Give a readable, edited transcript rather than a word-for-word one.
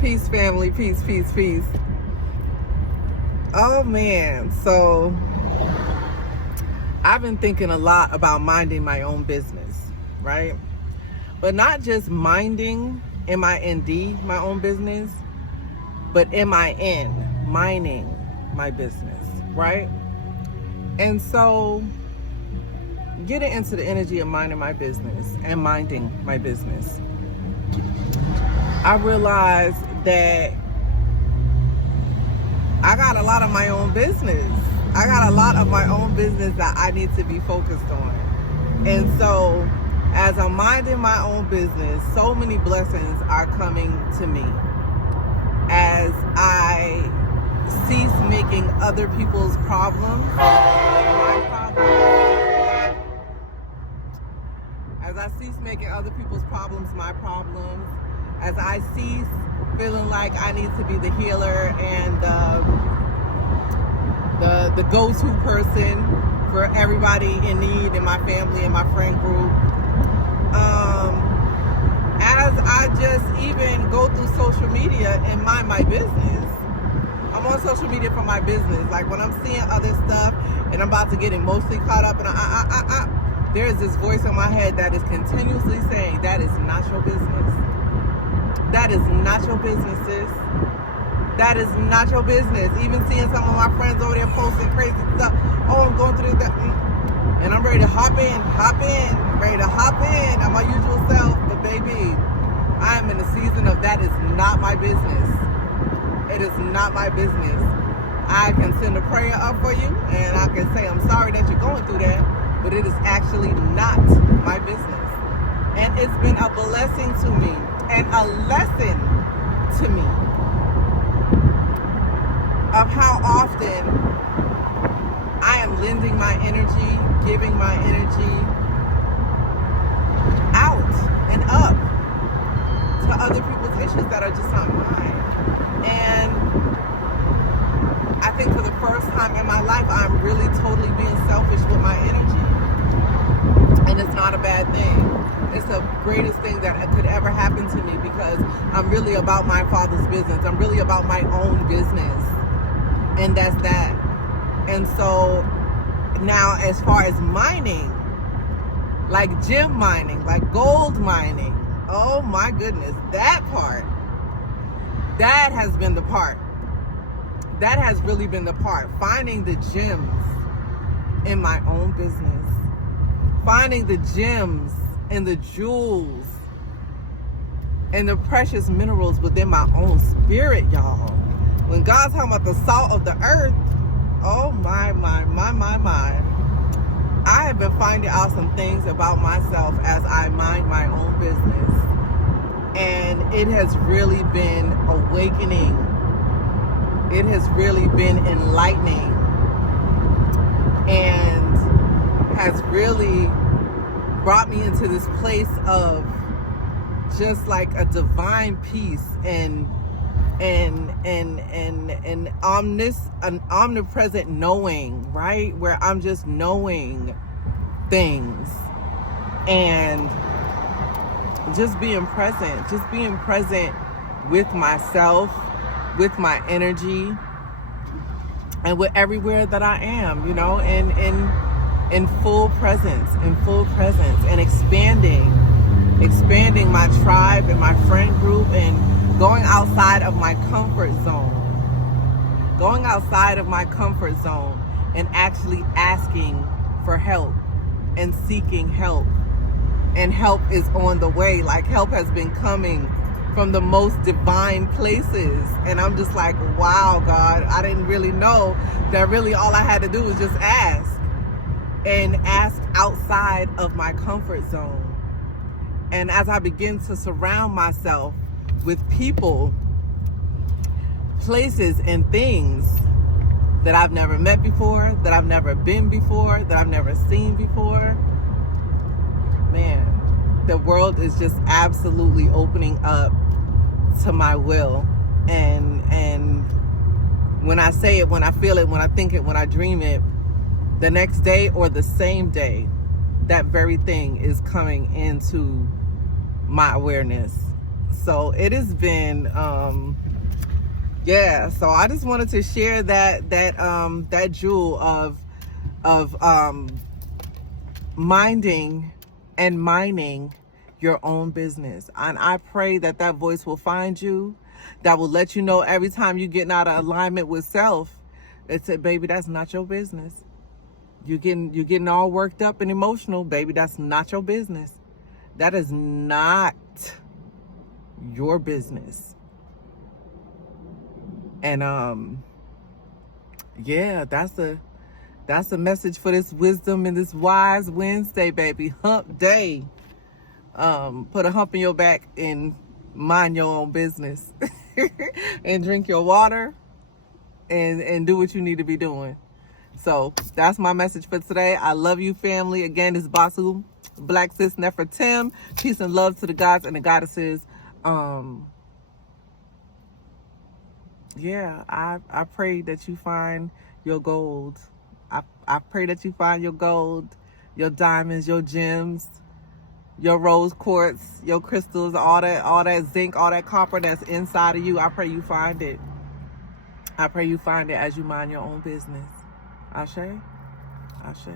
Peace, family. Peace, peace, peace. Oh, man. So, I've been thinking a lot about minding my own business, right? But not just minding, M-I-N-D, my own business, but M-I-N, mining my business, right? And so, getting into the energy of minding my business and minding my business, I realized that I got a lot of my own business. I got a lot of my own business that I need to be focused on. And so, as I'm minding my own business, so many blessings are coming to me as I cease making other people's problems my problem. As I cease making other people's problems my problems, as I cease feeling like I need to be the healer and the go-to person for everybody in need in my family and my friend group. As I just even go through social media and mind my business. I'm on social media for my business. Like when I'm seeing other stuff and I'm about to get emotionally caught up and there is this voice in my head that is continuously saying, that is not your business. That is not your business, sis. That is not your business. Even seeing some of my friends over there posting crazy stuff. Oh, I'm going through that. And I'm ready to hop in. Ready to hop in. I'm my usual self. But baby, I am in a season of that is not my business. It is not my business. I can send a prayer up for you. And I can say, I'm sorry that you're going through that. But it is actually not my business. And it's been a blessing to me. And a lesson to me of how often I am lending my energy, giving my energy out and up to other people's issues that are just not mine. And I think for the first time in my life, I'm really totally being selfish with my energy. And it's not a bad thing. It's the greatest thing that could ever happen to me because I'm really about my Father's business. I'm really about my own business. And that's that. And so now as far as mining, like gem mining, like gold mining, oh my goodness, that part, that has been the part. That has really been the part. Finding the gems in my own business. Finding the gems and the jewels and the precious minerals within my own spirit, y'all. When God's talking about the salt of the earth, oh my. I have been finding out some things about myself as I mind my own business. And it has really been awakening. It has really been enlightening. And has really brought me into this place of just like a divine peace and an omnipresent knowing, right? Where I'm just knowing things and just being present with myself, with my energy, and with everywhere that I am, you know, in full presence, and expanding my tribe and my friend group and going outside of my comfort zone. Going outside of my comfort zone and actually asking for help and seeking help. And help is on the way. Like help has been coming from the most divine places. And I'm just like, wow, God, I didn't really know that really all I had to do was just ask. And ask outside of my comfort zone. And as I begin to surround myself with people, places, and things that I've never met before, that I've never been before, that I've never seen before, man, the world is just absolutely opening up to my will. And when I say it, when I feel it, when I think it, when I dream it, the next day or the same day, that very thing is coming into my awareness. So it has been, yeah. So I just wanted to share that jewel of minding and mining your own business. And I pray that that voice will find you, that will let you know every time you're getting out of alignment with self. It said, baby, that's not your business. You're getting all worked up and emotional, baby. That's not your business. That is not your business. And yeah, that's a message for this wisdom and this wise Wednesday, baby. Hump day. Put a hump in your back and mind your own business. And drink your water and do what you need to be doing. So that's my message for today. I love you, family. Again, this is Basu, Black Sis Nefertim. Peace and love to the gods and the goddesses. Yeah, I pray that you find your gold. I pray that you find your gold, your diamonds, your gems, your rose quartz, your crystals, all that zinc, all that copper that's inside of you. I pray you find it. I pray you find it as you mind your own business. Ashe? Ashe.